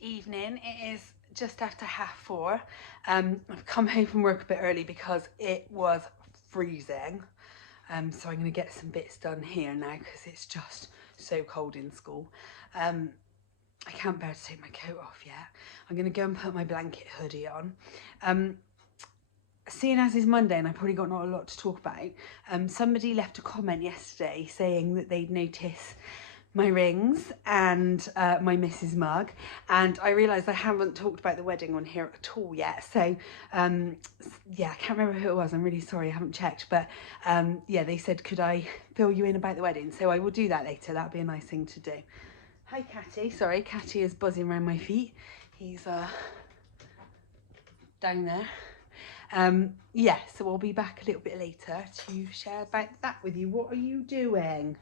evening. It is just after 4:30. I've come home from work a bit early because it was freezing. So I'm going to get some bits done here now because it's just so cold in school. I can't bear to take my coat off yet. I'm going to go and put my blanket hoodie on. Seeing as it's Monday and I've probably got not a lot to talk about, somebody left a comment yesterday saying that they'd noticed my rings and my Mrs. mug, and I realised I haven't talked about the wedding on here at all yet, so yeah, I can't remember who it was. I'm really sorry, I haven't checked, but yeah, they said could I fill you in about the wedding, so I will do that later. That'd be a nice thing to do. Hi Catty, sorry, Catty is buzzing around my feet. He's down there. Yeah, so I'll be back a little bit later to share about that with you. What are you doing?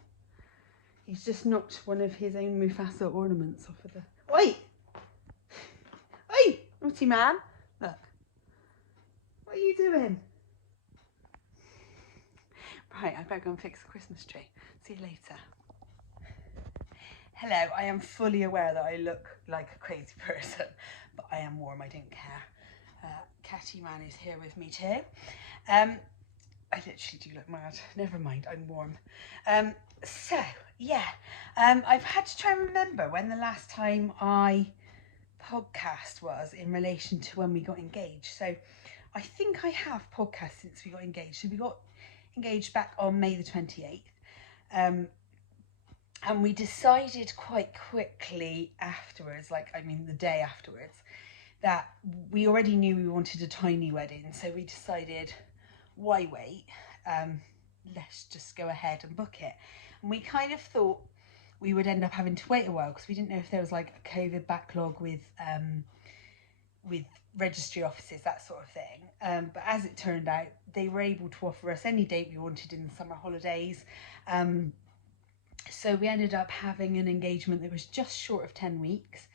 He's just knocked one of his own Mufasa ornaments off of the... Oi! Oi! Naughty man! Look. What are you doing? Right, I better go and fix the Christmas tree. See you later. Hello, I am fully aware that I look like a crazy person, but I am warm, I don't care. Catty man is here with me too. I literally do look mad. Never mind, I'm warm. So, yeah, I've had to try and remember when the last time I podcast was in relation to when we got engaged. So I think I have podcast since we got engaged. So we got engaged back on May the 28th. And we decided quite quickly afterwards, the day afterwards, that we already knew we wanted a tiny wedding. So we decided, why wait? Let's just go ahead and book it. And we kind of thought we would end up having to wait a while because we didn't know if there was like a COVID backlog with registry offices, that sort of thing. But as it turned out, they were able to offer us any date we wanted in the summer holidays. So we ended up having an engagement that was just short of 10 weeks.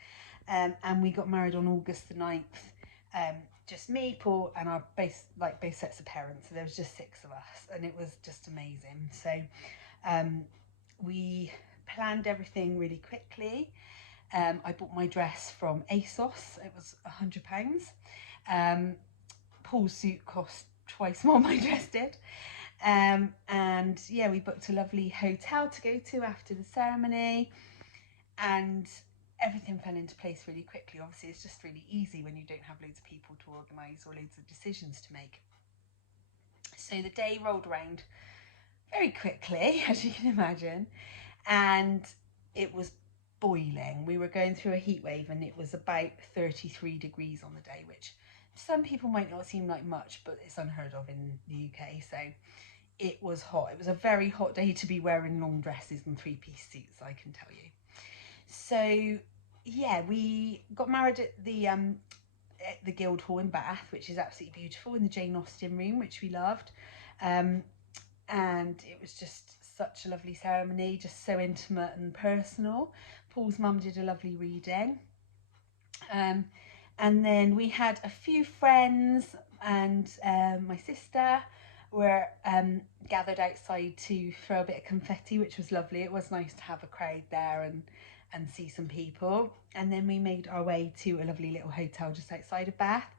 And we got married on August the 9th. Just me, Paul, and our both sets of parents. So there was just 6 of us, and it was just amazing. So we planned everything really quickly. I bought my dress from ASOS. It was £100. Paul's suit cost twice more my dress did. And yeah, we booked a lovely hotel to go to after the ceremony, and everything fell into place really quickly. Obviously, it's just really easy when you don't have loads of people to organise or loads of decisions to make. So the day rolled around very quickly, as you can imagine, and it was boiling. We were going through a heat wave, and it was about 33 degrees on the day, which some people might not seem like much, but it's unheard of in the UK. So it was hot. It was a very hot day to be wearing long dresses and 3-piece suits, I can tell you. So yeah, we got married at the Guildhall in Bath, which is absolutely beautiful, in the Jane Austen room, which we loved. And it was just such a lovely ceremony, just so intimate and personal. Paul's mum did a lovely reading. And then we had a few friends, and my sister were gathered outside to throw a bit of confetti, which was lovely. It was nice to have a crowd there and see some people. And then we made our way to a lovely little hotel just outside of Bath,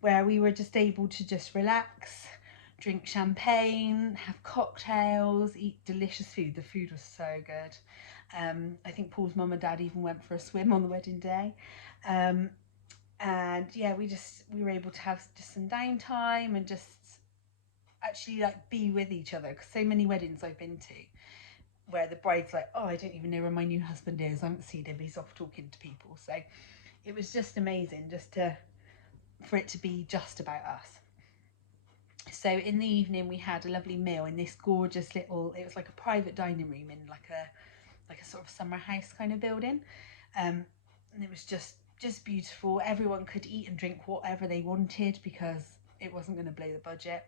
where we were just able to just relax, drink champagne, have cocktails, eat delicious food. The food was so good. I think Paul's mum and dad even went for a swim on the wedding day. And yeah, we were able to have just some downtime and just actually be with each other, because so many weddings I've been to where the bride's like, oh, I don't even know where my new husband is, I haven't seen him, he's off talking to people. So it was just amazing for it to be just about us. So in the evening we had a lovely meal in this gorgeous little, it was like a private dining room in like a sort of summer house kind of building, and it was just beautiful. Everyone could eat and drink whatever they wanted because it wasn't going to blow the budget.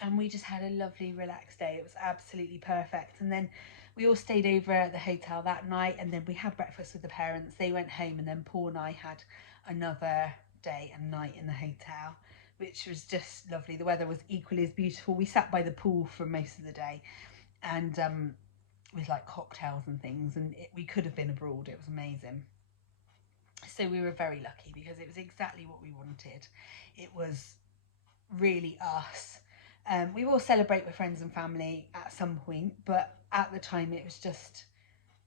And we just had a lovely relaxed day. It was absolutely perfect. And then we all stayed over at the hotel that night, and then we had breakfast with the parents. They went home, and then Paul and I had another day and night in the hotel, which was just lovely. The weather was equally as beautiful. We sat by the pool for most of the day, and with like cocktails and things, and we could have been abroad. It was amazing. So we were very lucky because it was exactly what we wanted. It was really us. We will celebrate with friends and family at some point, but at the time it was just,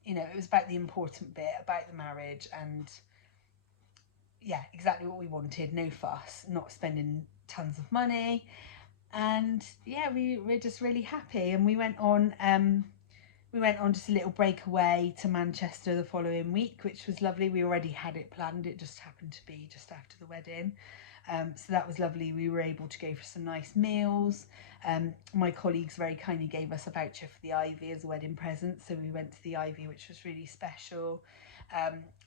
you know, it was about the important bit, about the marriage, and yeah, exactly what we wanted. No fuss, not spending tons of money, and yeah, we're just really happy. And we went on just a little breakaway to Manchester the following week, which was lovely. We already had it planned. It just happened to be just after the wedding. So that was lovely. We were able to go for some nice meals. My colleagues very kindly gave us a voucher for the Ivy as a wedding present. So we went to the Ivy, which was really special.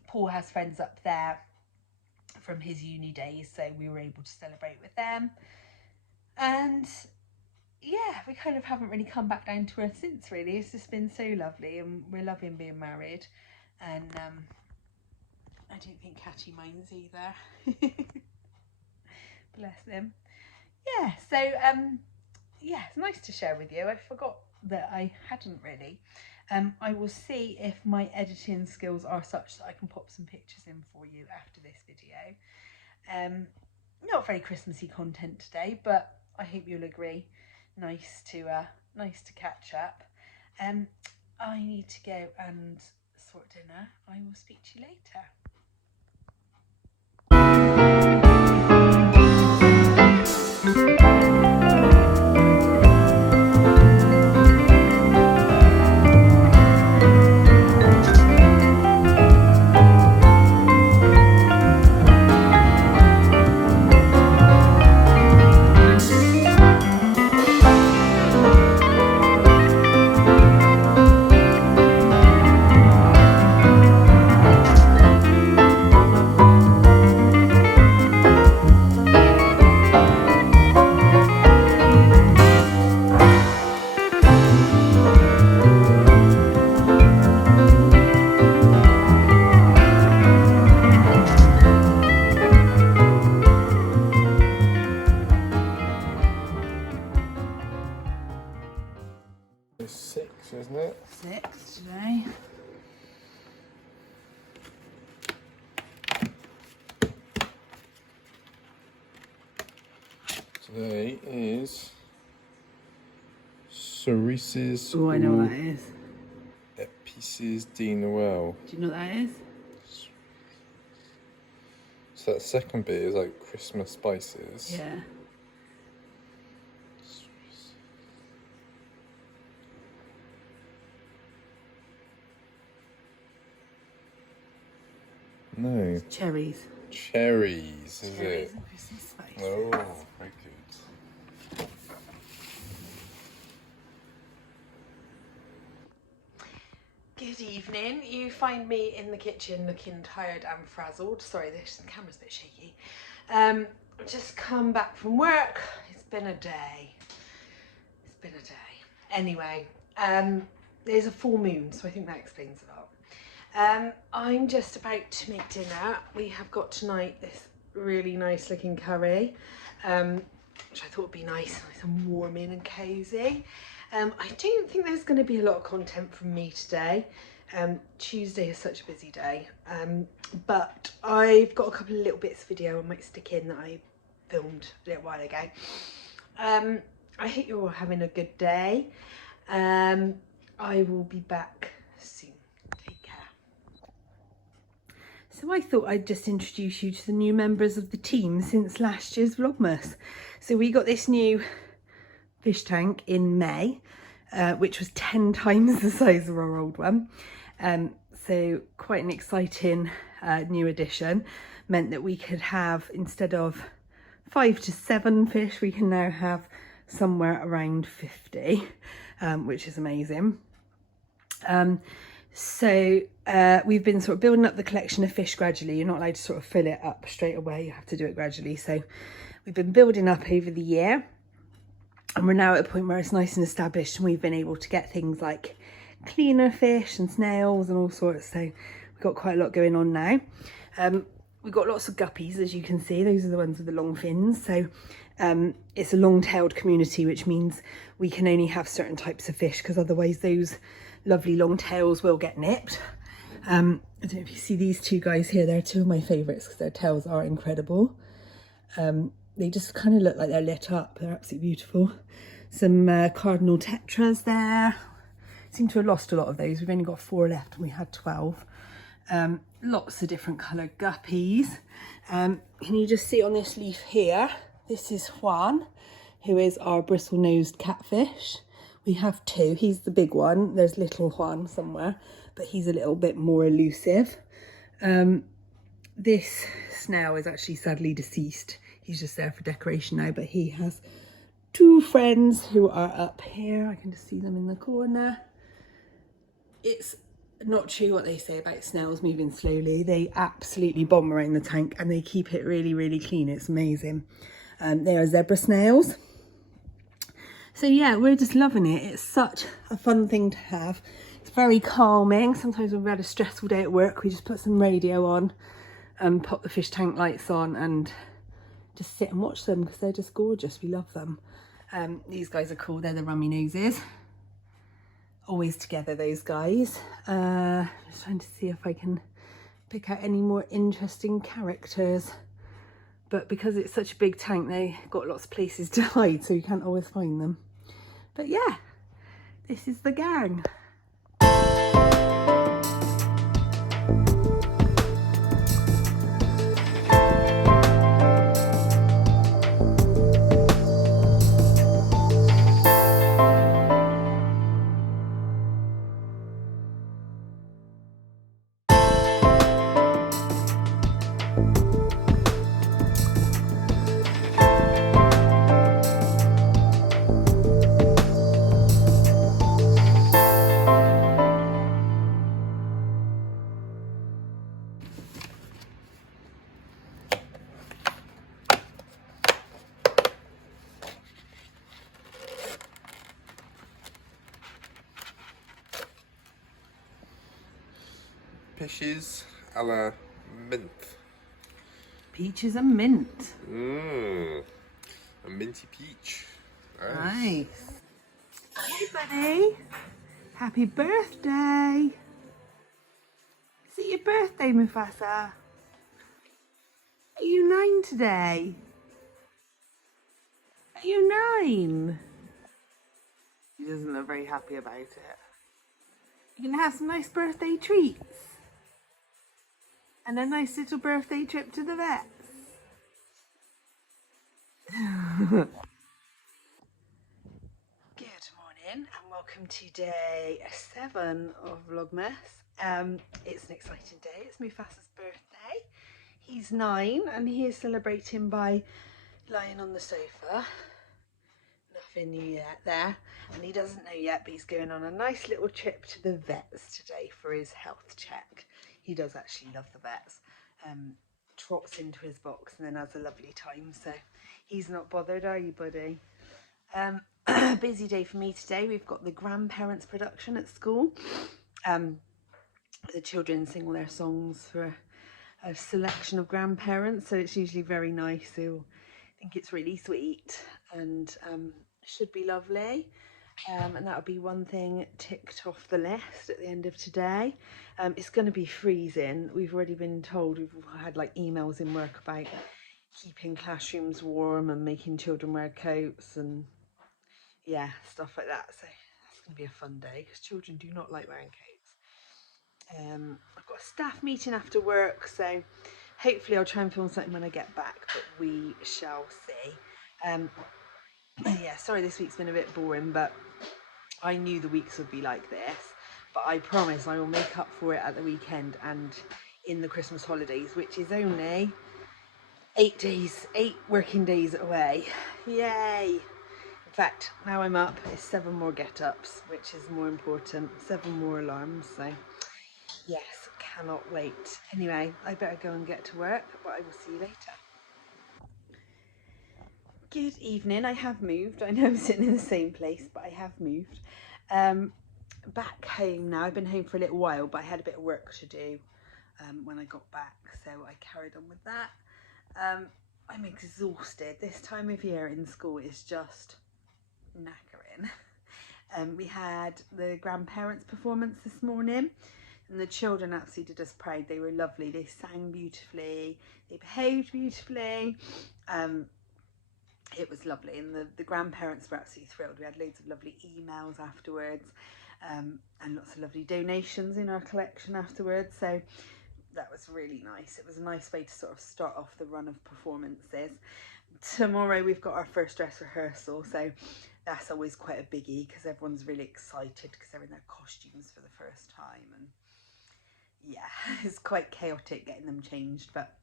Paul has friends up there from his uni days, so we were able to celebrate with them. And yeah, we kind of haven't really come back down to earth since, really. It's just been so lovely, and we're loving being married. And I don't think Catty minds either. Bless them. Yeah, so yeah, it's nice to share with you. I forgot that I hadn't really. I will see if my editing skills are such that I can pop some pictures in for you after this video. Not very Christmassy content today, but I hope you'll agree. Nice to catch up. I need to go and sort dinner. I will speak to you later. It's 6, isn't it? 6 today. Today is Cerises. Oh, I know what that is. Épices de Noël. Do you know what that is? So that second bit is like Christmas spices. Yeah. No. Cherries. Cherries, is Cherries it? and Christmas spice. Oh, very good. Good evening. You find me in the kitchen looking tired and frazzled. Sorry, this camera's a bit shaky. I've just come back from work. It's been a day. It's been a day. Anyway, there's a full moon, so I think that explains a lot. I'm just about to make dinner. We have got tonight this really nice looking curry, which I thought would be nice and warming and cosy. I don't think there's going to be a lot of content from me today. Tuesday is such a busy day, but I've got a couple of little bits of video I might stick in that I filmed a little while ago. I hope you're all having a good day. I will be back soon. Take care. So I thought I'd just introduce you to the new members of the team since last year's Vlogmas. So we got this new fish tank in May, which was 10 times the size of our old one. So quite an exciting new addition. Meant that we could have, instead of 5 to 7 fish, we can now have somewhere around 50, which is amazing. So we've been sort of building up the collection of fish gradually. You're not allowed to sort of fill it up straight away. You have to do it gradually. So we've been building up over the year, and we're now at a point where it's nice and established, and we've been able to get things like cleaner fish and snails and all sorts. So we've got quite a lot going on now. We've got lots of guppies, as you can see. Those are the ones with the long fins. So it's a long-tailed community, which means we can only have certain types of fish, because otherwise those lovely long tails will get nipped. I don't know if you see these two guys here, they're two of my favourites because their tails are incredible. They just kind of look like they're lit up. They're absolutely beautiful. Some cardinal tetras there. Seem to have lost a lot of those. We've only got 4 left and we had 12. Lots of different coloured guppies. Can you just see on this leaf here? This is Juan, who is our bristle-nosed catfish. We have 2. He's the big one. There's little Juan somewhere, but he's a little bit more elusive. This snail is actually sadly deceased. He's just there for decoration now, but he has 2 friends who are up here. I can just see them in the corner. It's not true what they say about snails moving slowly. They absolutely bomb around the tank and they keep it really, really clean. It's amazing. They are zebra snails. So yeah, we're just loving it. It's such a fun thing to have. It's very calming. Sometimes when we've had a stressful day at work, we just put some radio on and pop the fish tank lights on and just sit and watch them because they're just gorgeous. We love them. These guys are cool. They're the rummy noses. Always together, those guys. Just trying to see if I can pick out any more interesting characters. But because it's such a big tank, they got lots of places to hide, so you can't always find them. But yeah, this is the gang. Peaches a la mint. Peaches and mint. A minty peach. Nice. Hey buddy. Happy birthday. Is it your birthday, Mufasa? Are you 9 today? Are you 9? He doesn't look very happy about it. You're going to have some nice birthday treats. And a nice little birthday trip to the vets. Good morning and welcome to day 7 of Vlogmas. It's an exciting day. It's Mufasa's birthday. He's 9 and he is celebrating by lying on the sofa. Nothing new yet there, and he doesn't know yet, but he's going on a nice little trip to the vets today for his health check. He does actually love the vets. Trots into his box and then has a lovely time, so he's not bothered, are you, buddy? Busy day for me today. We've got the grandparents production at school. The children sing all their songs for a selection of grandparents, so it's usually very nice. So I think it's really sweet and should be lovely. And that'll be one thing ticked off the list at the end of today. It's going to be freezing. We've already been told, we've had like emails in work about keeping classrooms warm and making children wear coats and yeah, stuff like that. So that's going to be a fun day because children do not like wearing coats. I've got a staff meeting after work, so hopefully I'll try and film something when I get back, but we shall see. Yeah, sorry this week's been a bit boring, but I knew the weeks would be like this, but I promise I will make up for it at the weekend and in the Christmas holidays, which is only 8 working days away. Yay! In fact, now I'm up, it's 7 more get-ups, which is more important, 7 more alarms, so yes, cannot wait. Anyway, I better go and get to work, but I will see you later. Good evening. I have moved. I know I'm sitting in the same place, but I have moved. Back home now. I've been home for a little while, but I had a bit of work to do when I got back, so I carried on with that. I'm exhausted. This time of year in school is just knackering. We had the grandparents' performance this morning, and the children absolutely did us proud. They were lovely. They sang beautifully. They behaved beautifully. It was lovely, and the grandparents were absolutely thrilled. We had loads of lovely emails afterwards, and lots of lovely donations in our collection afterwards. So that was really nice. It was a nice way to sort of start off the run of performances. Tomorrow we've got our first dress rehearsal, so that's always quite a biggie because everyone's really excited because they're in their costumes for the first time, and yeah, it's quite chaotic getting them changed, but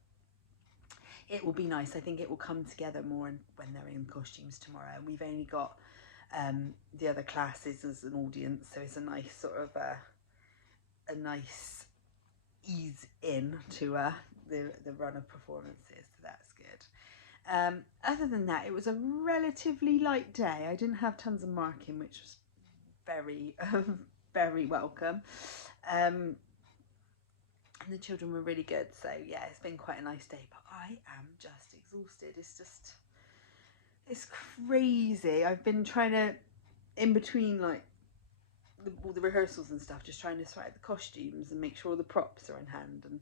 it will be nice. I think it will come together more when they're in costumes tomorrow. We've only got the other classes as an audience, so it's a nice sort of a nice ease in to the run of performances. So that's good. Other than that, it was a relatively light day. I didn't have tons of marking, which was very very welcome. And the children were really good, so yeah, it's been quite a nice day, but I am just exhausted. It's crazy. I've been trying to, in between like all the rehearsals and stuff, just trying to sort out the costumes and make sure all the props are in hand, and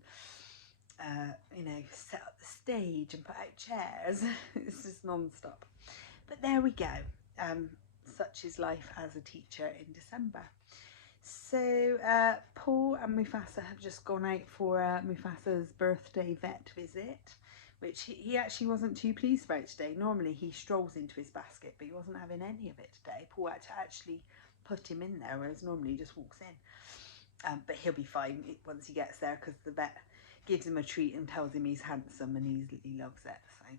you know, set up the stage and put out chairs. It's just non-stop, but there we go. Such is life as a teacher in December. So Paul and Mufasa have just gone out for Mufasa's birthday vet visit, which he actually wasn't too pleased about today. Normally he strolls into his basket, but he wasn't having any of it today. Paul had to actually put him in there, whereas normally he just walks in. But he'll be fine once he gets there, because the vet gives him a treat and tells him he's handsome, and he loves it. So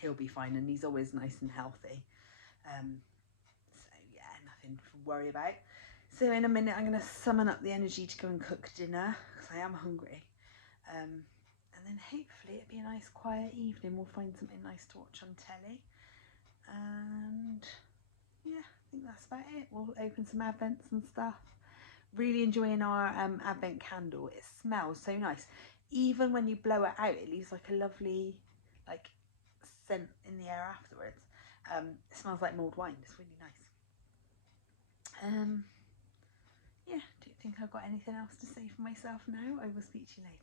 he'll be fine, and he's always nice and healthy. So yeah, nothing to worry about. So in a minute I'm going to summon up the energy to go and cook dinner, because I am hungry. And then hopefully it'll be a nice quiet evening. We'll find something nice to watch on telly. And yeah, I think that's about it. We'll open some advents and stuff. Really enjoying our advent candle. It smells so nice. Even when you blow it out, it leaves like a lovely like scent in the air afterwards. It smells like mulled wine. It's really nice. Yeah, don't think I've got anything else to say for myself now. I will speak to you later.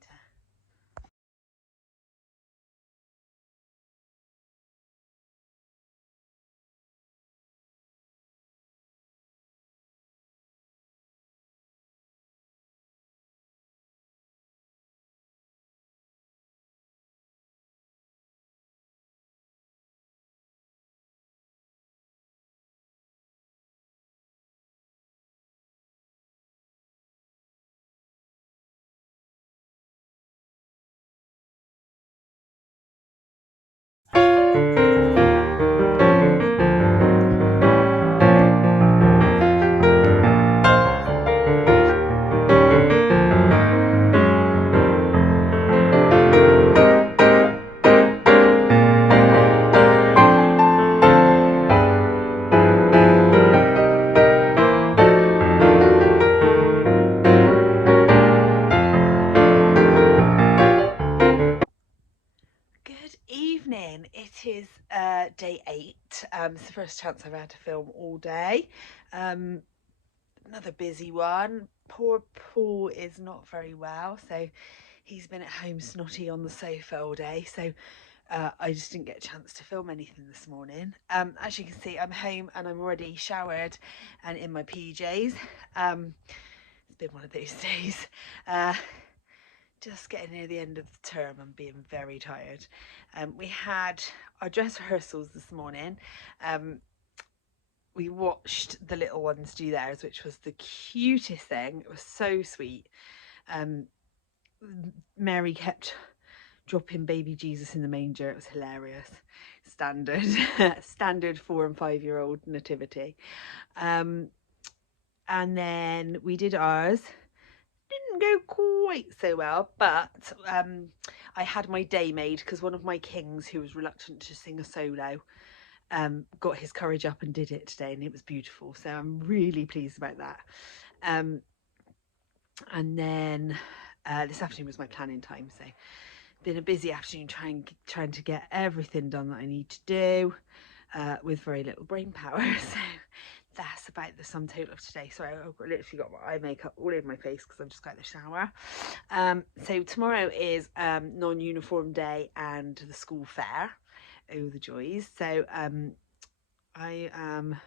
It is day 8. It's the first chance I've had to film all day. Another busy one. Poor Paul is not very well, so he's been at home snotty on the sofa all day, so I just didn't get a chance to film anything this morning. As you can see, I'm home and I'm already showered and in my PJs. It's been one of those days. Just getting near the end of the term and being very tired. We had our dress rehearsals this morning. We watched the little ones do theirs, which was the cutest thing. It was so sweet. Mary kept dropping baby Jesus in the manger. It was hilarious. Standard 4 and 5 year old nativity. And then we did ours. Didn't go quite so well, but I had my day made, because one of my kings, who was reluctant to sing a solo, got his courage up and did it today, and it was beautiful, so I'm really pleased about that. And then this afternoon was my planning time, so been a busy afternoon trying to get everything done that I need to do, with very little brain power. So that's about the sum total of today. Sorry, I've literally got my eye makeup all over my face because I've just got out of the shower. So tomorrow is non-uniform day and the school fair. Oh, the joys. So I am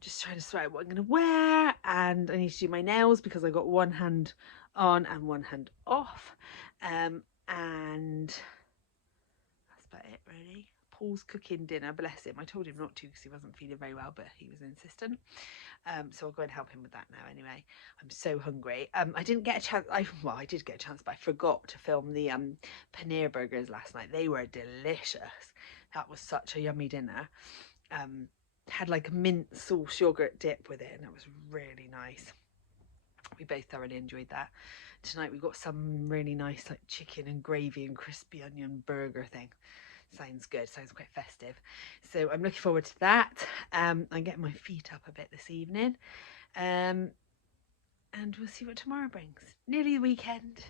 just trying to sort out what I'm going to wear, and I need to do my nails because I got one hand on and one hand off. And that's about it, really. Paul's cooking dinner, bless him. I told him not to because he wasn't feeling very well, but he was insistent. So I'll go and help him with that now anyway. I'm so hungry. I didn't get a chance. Well, I did get a chance, but I forgot to film the paneer burgers last night. They were delicious. That was such a yummy dinner. Had like a mint sauce yogurt dip with it, and it was really nice. We both thoroughly enjoyed that. Tonight we've got some really nice like chicken and gravy and crispy onion burger thing. Sounds good, sounds quite festive. So I'm looking forward to that. I'm getting my feet up a bit this evening. And we'll see what tomorrow brings. Nearly the weekend.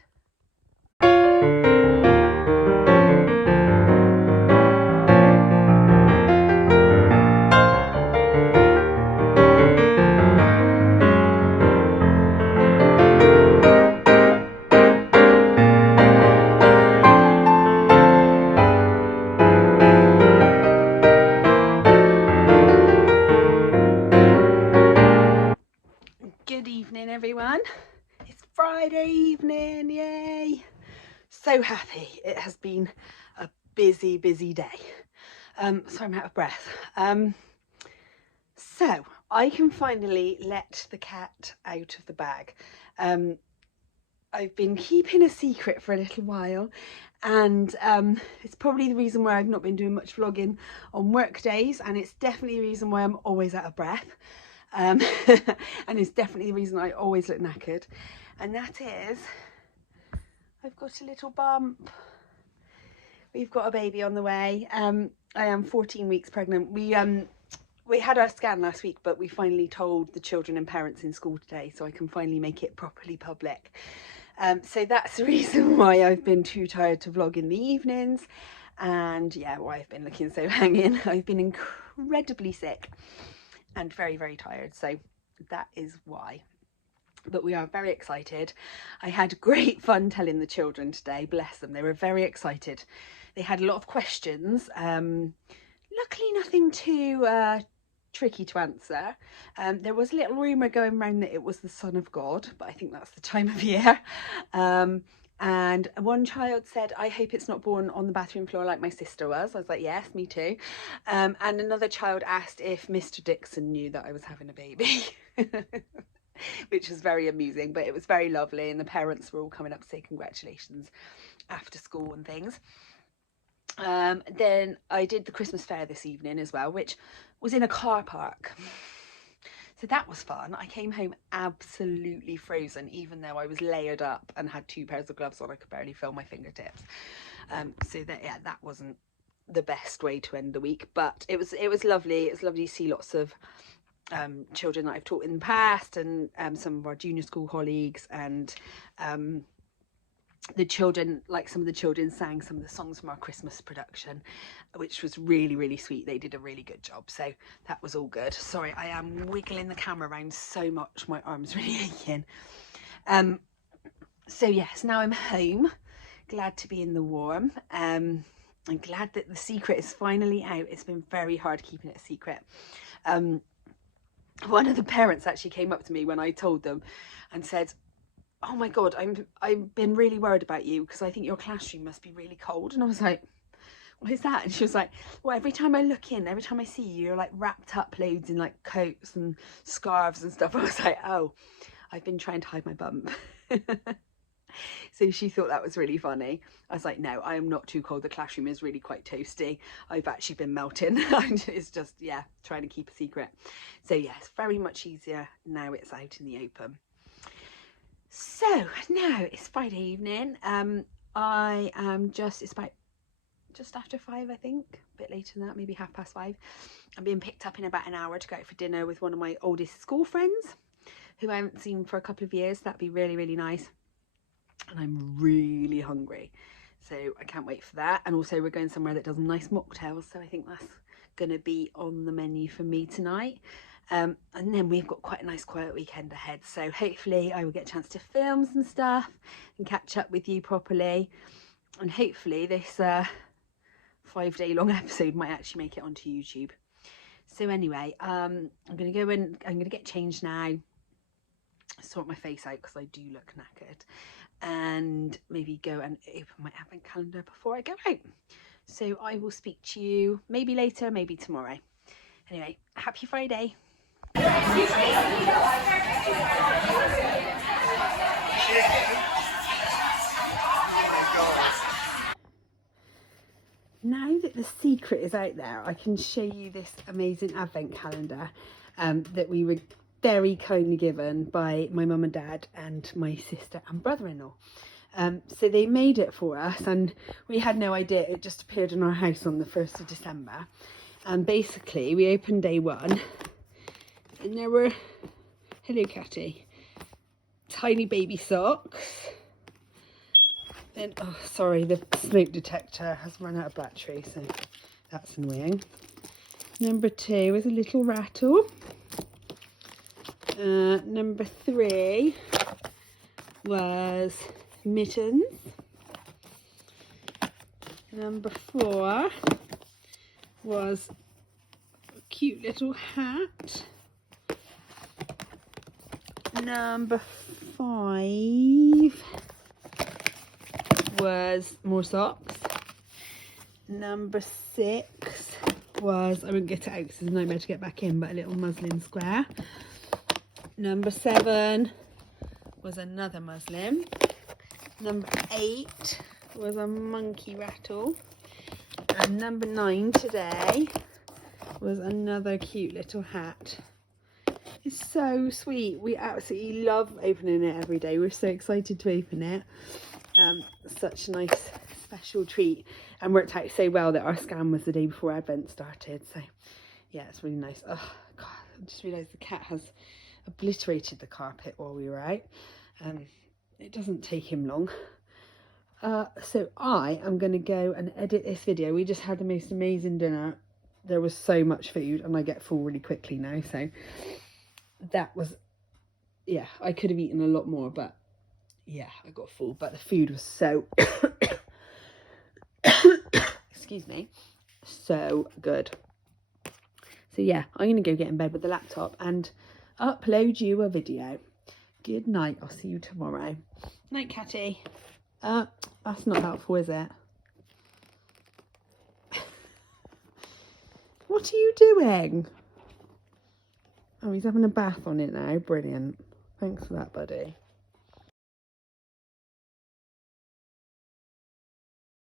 Good evening, everyone. It's Friday evening, yay! So happy. It has been a busy day. Sorry, I'm out of breath. So I can finally let the cat out of the bag. I've been keeping a secret for a little while, and it's probably the reason why I've not been doing much vlogging on work days, and it's definitely the reason why I'm always out of breath. And it's definitely the reason I always look knackered, and that is I've got a little bump. We've got a baby on the way. I am 14 weeks pregnant. We had our scan last week, but we finally told the children and parents in school today, so I can finally make it properly public. So that's the reason why I've been too tired to vlog in the evenings, and yeah, why I've been looking so hanging. I've been incredibly sick and very tired, so that is why. But we are very excited. I had great fun telling the children today, bless them. They were very excited. They had a lot of questions. Luckily nothing too tricky to answer. There was a little rumour going around that it was the Son of God, but I think that's the time of year. And one child said, I hope it's not born on the bathroom floor like my sister was. I was like, yes, me too. And another child asked if Mr. Dickson knew that I was having a baby, which was very amusing, but it was very lovely. And the parents were all coming up to say congratulations after school and things. Then I did the Christmas fair this evening as well, which was in a car park. So that was fun. I came home absolutely frozen, even though I was layered up and had 2 pairs of gloves on. I could barely feel my fingertips. So that, yeah, that wasn't the best way to end the week, but it was lovely. It was lovely to see lots of children that I've taught in the past, and some of our junior school colleagues, and the children, like some of the children sang some of the songs from our Christmas production, which was really sweet. They did a really good job, so that was all good. Sorry, I am wiggling the camera around so much, my arm's really aching. So yes, now I'm home, glad to be in the warm. I'm glad that the secret is finally out. It's been very hard keeping it a secret. One of the parents actually came up to me when I told them and said, oh my God, I've been really worried about you because I think your classroom must be really cold. And I was like, what is that? And she was like, well, every time I look in, every time I see you, you're like wrapped up loads in like coats and scarves and stuff. I was like, oh, I've been trying to hide my bump. So she thought that was really funny. I was like, no, I am not too cold. The classroom is really quite toasty. I've actually been melting. It's just, yeah, trying to keep a secret. So yes, very much easier now it's out in the open. So now it's Friday evening. I am it's about just after 5, I think, a bit later than that, maybe 5:30. I'm being picked up in about an hour to go out for dinner with one of my oldest school friends who I haven't seen for a couple of years. That'd be really nice. And I'm really hungry, so I can't wait for that. And also we're going somewhere that does nice mocktails, so I think that's gonna be on the menu for me tonight. And then we've got quite a nice quiet weekend ahead. So hopefully I will get a chance to film some stuff and catch up with you properly. And hopefully this 5-day long episode might actually make it onto YouTube. So anyway, I'm going to go and I'm going to get changed now. Sort my face out because I do look knackered. And maybe go and open my advent calendar before I go out. So I will speak to you maybe later, maybe tomorrow. Anyway, happy Friday. Now that the secret is out there, I can show you this amazing advent calendar that we were very kindly given by my mum and dad and my sister and brother-in-law. So they made it for us, and we had no idea. It just appeared in our house on the 1st of December. And basically we opened day one and there were, hello Catty, tiny baby socks. Then, oh sorry, the smoke detector has run out of battery, so that's annoying. Number 2 is a little rattle. Number 3 was mittens. Number 4 was a cute little hat. Number 5 was more socks. Number 6 was, I won't get it out because it's a nightmare to get back in, but a little muslin square. Number 7 was another muslin. Number 8 was a monkey rattle. And number 9 today was another cute little hat. It's so sweet. We absolutely love opening it every day. We're so excited to open it. Such a nice special treat, and worked out so well that our scan was the day before Advent started. So yeah, it's really nice. Oh God, I just realised the cat has obliterated the carpet while we were out. It doesn't take him long. So I am going to go and edit this video. We just had the most amazing dinner. There was so much food and I get full really quickly now. So that was, yeah, I could have eaten a lot more, but yeah, I got full. But the food was so, excuse me, so good. So yeah, I'm going to go get in bed with the laptop and upload you a video. Good night. I'll see you tomorrow. Night, Catty. That's not helpful, is it? What are you doing? Oh, he's having a bath on it now. Brilliant. Thanks for that, buddy.